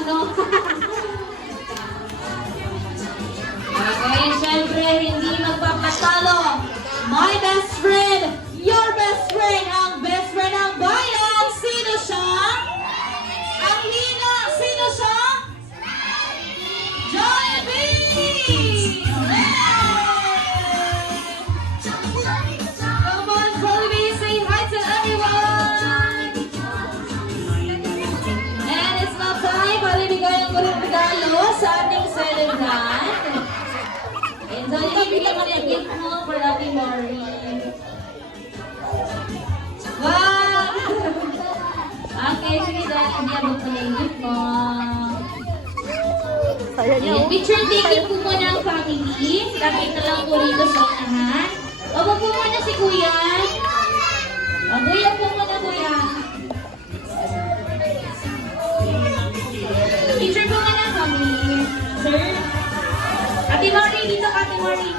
lang, no? Okay, syempre, hindi magpapatalo. My best friend, your best friend, ang best friend ng bayan. Sino siya? Ang hina, sino siya? Jollibee! Come on, Jollibee, say hi to everyone! And it's now time para ibigay ang muling regalo sa ating celebrant. And Jollibee, bigyan mo na yung gift mo for Ate Mori. Wow! Okay, sige dahil hindi abot na yung gift mo. Ayan, picture taking po muna ang family. Lapit na lang po rito sa unahan. Opo po muna si Kuya. O, Kuya po muna, Kuya. Picture po muna ang family. Sir? Ate Mari, dito ka, Ate Mari.